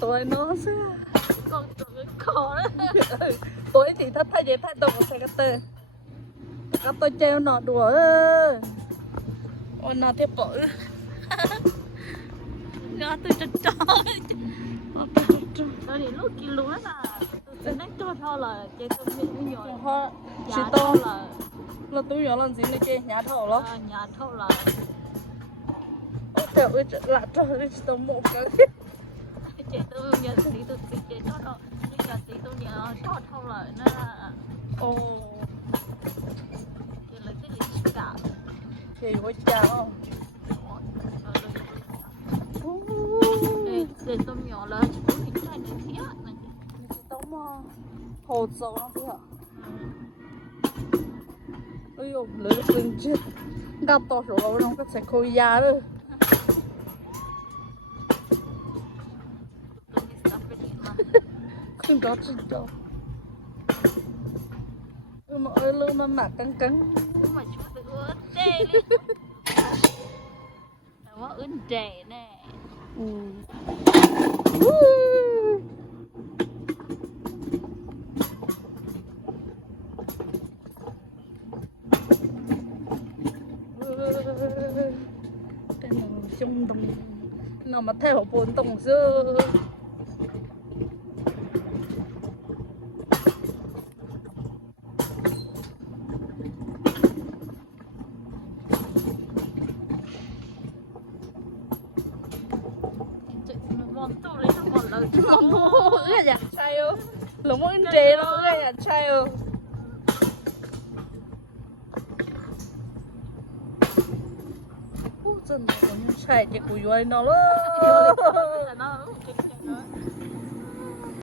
tuổi nó sẽ con tuổi khó đó. tuổi thì thắt thay vậy thay tôi một xe cái tôi treo nọ đùa ôi nó tiếp bự Nó tôi trật trò. Rồi thì lúc kia luôn á là tôi nói cho thôi là chơi tôi bị nó nhỏ. họ chỉ Nhà to thôi là tôi nhỏ lần gì này kia nhà thầu đó nhà thôi là ôi trời ơi lạ trời ơi chỉ tao một cái chơi tôi nhà tí tôi chơi cho đó. Nhà tí tôi nhà cho thôi là nó là ồ chơi lấy cái gì cả. thì có chào Để tôi nhỏ là chỉ có những cái này thiết này. tao mà hồ sơ nó thế hả ôi dồi lấy được từng chết gặp to số lâu trong cái xe khôi giá rồi Tôi đi sắp cái gì mà. không có gì đâu mà ơi lương mà mặc căng căng Nhưng mà chú tự ớt đê đi. Nó ớt đê nè. cái nào xung động nào mà theo bốn tổng dư Món tụ lấy nó còn lời chứ lòng mua cái nhà trai ơ lòng mua trề nó cái nhà trai ơ真的，我们菜结果原来了。nó